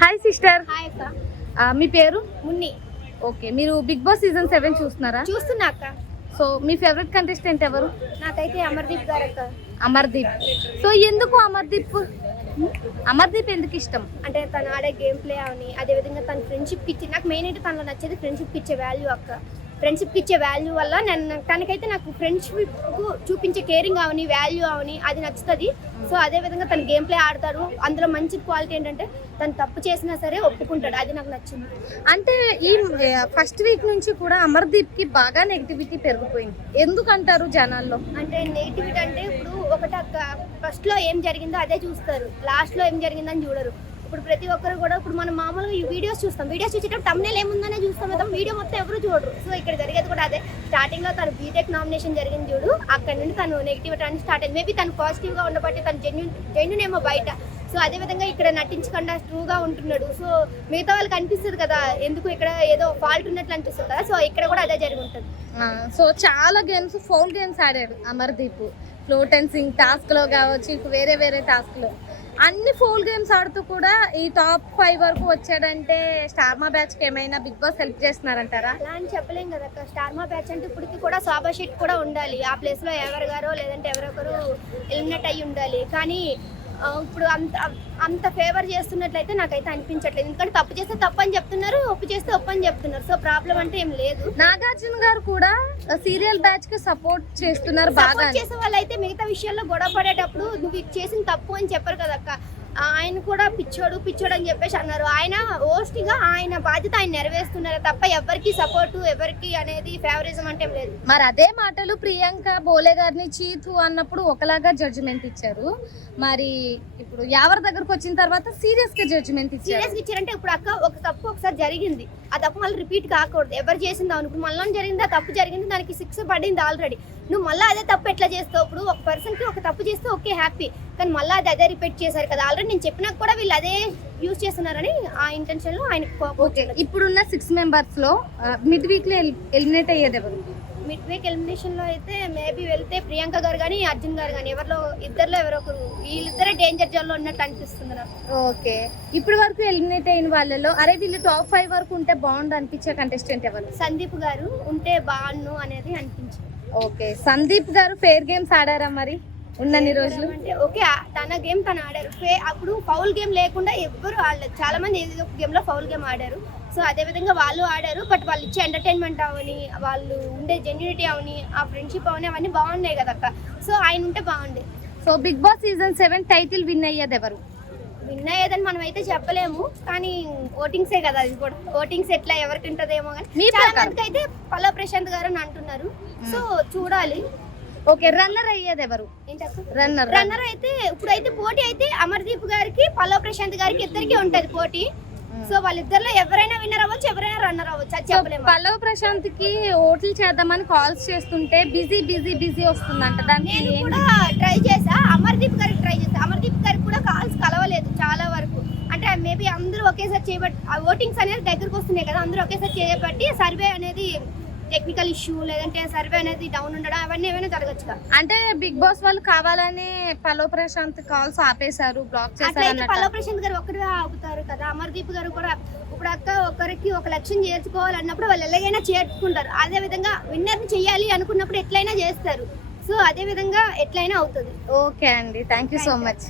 Hi sister. Hi అక్క. మీ పేరు? Munni. Okay, మీరు బిగ్ బాస్ సీజన్ 7 చూస్తున్నారా? చూస్తున్నా అక్క. సో మీ ఫేవరెట్ కంటెస్టెంట్ ఎవరు? నాకైతే అమర్దీప్ గారు అక్క. అమర్దీప్. సో ఎందుకు అమర్దీప్ ఎందుకు ఇష్టం? అంటే తను ఆడే గేమ్ ప్లే అవని, అదేవిధంగా తన ఫ్రెండ్షిప్ ఇచ్చి, నాకు మెయిన్ అయితే తనలో నచ్చేది ఫ్రెండ్షిప్ ఇచ్చే వాల్యూ అక్క. ఫ్రెండ్షిప్ ఇచ్చే వాల్యూ వల్ల తనకైతే నాకు ఫ్రెండ్షిప్ చూపించే కేరింగ్ అవని, వాల్యూ అవని అది నచ్చుతుంది. సో అదేవిధంగా తను గేమ్ ప్లే ఆడతారు. అందులో మంచి క్వాలిటీ ఏంటంటే తను తప్పు చేసినా సరే ఒప్పుకుంటాడు, అది నాకు నచ్చింది. అంటే ఈ ఫస్ట్ వీక్ నుంచి కూడా అమర్దీప్ కి బాగా నెగిటివిటీ పెరిగిపోయింది, ఎందుకంటారు జనాల్లో? అంటే నెగిటివిటీ అంటే ఇప్పుడు ఒకటి అక్క, ఫస్ట్ లో ఏం జరిగిందో అదే చూస్తారు, లాస్ట్ లో ఏం జరిగిందని చూడరు. ఇప్పుడు ప్రతి ఒక్కరు కూడా ఇప్పుడు మనం మామూలుగా ఈ వీడియోస్ చూస్తాం, వీడియోస్ చూసేటప్పుడు తమ్నేల్ ఏముందనే చూస్తాం కదా, వీడియో మొత్తం ఎవరు చూడరు. సో ఇక్కడ జరిగేది కూడా అదే. స్టార్టింగ్ లో తను బీటెక్ నామినేషన్ జరిగింది చూడు, అక్కడ నుండి తను నెగిటివిటీ అని స్టార్ట్ అయింది. మేబీ తను పాజిటివ్ గా ఉండబట్టి తను జెన్యున్ ఏమో బయట. సో అదే విధంగా ఇక్కడ నటించకుండా ట్రూగా ఉంటున్నాడు. సో మిగతా వాళ్ళకి అనిపిస్తుంది కదా, ఎందుకు ఇక్కడ ఏదో ఫాల్ట్ ఉన్నట్లు అనిపిస్తుంది కదా. సో ఇక్కడ కూడా అదే జరిగి ఉంటుంది. సో చాలా గేమ్స్, ఫోన్ గేమ్స్ ఆడాడు అమర్దీప్. ఫ్లోటెన్సింగ్ టాస్క్ లో కావచ్చు, వేరే వేరే టాస్క్ లో అన్ని ఫోల్ గేమ్స్ ఆడుతూ కూడా ఈ టాప్ 5 వరకు వచ్చాడంటే స్టార్మా బ్యాచ్ కి ఏమైనా బిగ్ బాస్ హెల్ప్ చేస్తున్నారంటారా? అలా అని చెప్పలేం కదా. స్టార్మా బ్యాచ్ అంటే ఇప్పటికి కూడా శోభా శెట్టి కూడా ఉండాలి ఆ ప్లేస్ లో, ఎవరు గారో లేదంటే ఎవరొకరు ఎలిమినేట్ అయ్యి ఉండాలి. కానీ ఇప్పుడు అంత ఫేవర్ చేస్తున్నట్లయితే నాకైతే అనిపించట్లేదు. ఎందుకంటే తప్పు చేస్తే తప్పు అని చెప్తున్నారు, ఒప్పు చేస్తే ఒప్పు అని చెప్తున్నారు. సో ప్రాబ్లం అంటే ఏం లేదు. నాగార్జున గారు కూడా సీరియల్ బ్యాచ్ కి సపోర్ట్ చేస్తున్నారు. బాగా చేసే వాళ్ళు అయితే మిగతా విషయాల్లో గొడవ పడేటప్పుడు నువ్వు ఇది చేసిన తప్పు అని చెప్పరు కదక్క. ఆయన కూడా పిచ్చోడు అని చెప్పేసి అన్నారు. ఆయన ఓస్టిగా ఆయన బాధ్యత ఆయన నెరవేరుస్తున్నారు తప్ప ఎవరికి సపోర్టు, ఎవరికి అనేది ఫేవరిజం అంటే ఏం లేదు. మరి అదే మాటలు ప్రియాంక బోలే గారిని చీతు అన్నప్పుడు ఒకలాగా జడ్జిమెంట్ ఇచ్చారు. మరి ఇప్పుడు ఎవరి దగ్గరకు వచ్చిన తర్వాత సీరియస్ గా జడ్జిమెంట్ ఇచ్చారంటే ఇప్పుడు అక్క ఒక తప్పు ఒకసారి జరిగింది, ఆ తప్పు మళ్ళీ రిపీట్ కాకూడదు. ఎవరు చేసింది అవును, ఇప్పుడు మళ్ళీ జరిగింది, ఆ తప్పు జరిగింది, దానికి 6 పడింది ఆల్రెడీ. నువ్వు మళ్ళీ అదే తప్పు ఎట్లా చేస్తావు? ఇప్పుడు ఒక పర్సన్ కి ఒక తప్పు చేస్తే ఓకే హ్యాపీ, కానీ మళ్ళీ అదే రిపీట్ చేశారు కదా. ఆల్రెడీ నేను చెప్పినా కూడా వీళ్ళు అదే యూజ్ చేస్తున్నారని ఆ ఇంటెన్షన్ లో ఆయన. ఇప్పుడున్న 6 మెంబర్స్ లో మిడ్ వీక్ లో ఎలిమినేట్ అయ్యేది ఎవరు? మిడ్ వీక్ ఎలిమినేషన్ లో అయితే మేబీ వెళ్తే ప్రియాంక గారు కానీ అర్జున్ గారు కానీ, ఇద్దరిలో ఎవరో ఒకరు. వీళ్ళిద్దరే డేంజర్ జోన్ లో ఉన్నట్టు అనిపిస్తుంది నాకు. ఓకే, ఇప్పుడు వరకు ఎలిమినేట్ అయిన వాళ్ళలో అరే వీళ్ళు టాప్ 5 వరకు ఉంటే బాగుండు అనిపించే కంటెస్టెంట్ ఎవరు? సందీప్ గారు ఉంటే బాగుండు అనేది అనిపించింది. ఓకే, సందీప్ గారు ఫేర్ గేమ్స్ ఆడారా మరి ఉన్నన్ని రోజులు? అంటే ఓకే, తన గేమ్ తను ఆడారు. అప్పుడు ఫౌల్ గేమ్ లేకుండా ఎవ్వరు ఆడలేదు. చాలా మంది ఏదో ఒక గేమ్ లో ఫౌల్ గేమ్ ఆడారు. సో అదే విధంగా వాళ్ళు ఆడారు. బట్ వాళ్ళు ఇచ్చే ఎంటర్టైన్మెంట్ అవని, వాళ్ళు ఉండే జెన్యూనిటీ అవని, ఆ ఫ్రెండ్షిప్ అవని, అవన్నీ బాగున్నాయి కదక్క. సో ఆయన ఉంటే బాగుండే. So Bigg Boss season 7 title win అయ్యేది ఎవరు? విన్ అయ్యేదని మనం అయితే చెప్పలేము, కానీ ఓటింగ్సే కదా. అది కూడా ఓటింగ్స్ ఎట్లా ఎవరికి ఉంటుందేమో, కానీ చాలా మందికి అయితే పల్లవ్ ప్రశాంత్ గారు అని అంటున్నారు. సో చూడాలి. ఓకే, రన్నర్ అయ్యేది ఎవరు? రన్నర్ అయితే ఇప్పుడైతే పోటీ అయితే అమర్దీప్ గారికి, పల్లవ్ ప్రశాంత్ గారికి ఇద్దరికి ఉంటది పోటీ. సో వాళ్ళిద్దరిలో ఎవరైనా విన్నర్ అవ్వచ్చు, ఎవరైనా రన్నర్ అవ్వచ్చు, అది చెప్పలేము. పల్లవ్ ప్రశాంత్ కి ఓట్లు చేద్దామని కాల్స్ చేస్తుంటే బిజీ వస్తుందంట. దాన్ని నేను కూడా ట్రై చేసా, అమర్దీప్ గారికి ట్రై చేసా. అమర్దీప్ గారికి కూడా కాల్స్ కలవలేదు చాలా వరకు. అంటే మేబీ అందరూ ఒకేసారి చేయబట్టి, ఓటింగ్స్ అనేది దగ్గరకు వస్తున్నాయి కదా, అందరూ ఒకేసారి చేయబట్టి సర్వే అనేది టెక్నికల్ ఇష్యూ, లేదంటే సర్వే అనేది డౌన్ ఉండడం, అవన్నీ ఏమైనా జరగచ్చు. అంటే బిగ్ బాస్ వాళ్ళు కావాలని పల్లవ్ ప్రశాంత్ కాల్స్ ఆపేశారు, బ్లాక్ చేశారు. పల్లవ్ ప్రశాంత్ గారు ఒక్కడే ఆపుతారు కదా, అమర్దీప్ గారు కూడా. ఇప్పుడు అక్క ఒకరికి ఒక లక్ష్యం చేర్చుకోవాలన్నప్పుడు వాళ్ళు ఎలాగైనా చేర్చుకుంటారు. అదే విధంగా విన్నర్ని చేయాలి అనుకున్నప్పుడు ఎట్లయినా చేస్తారు. సో అదే విధంగా ఎట్లయినా అవుతుంది. ఓకే అండి, థ్యాంక్ యూ సో మచ్.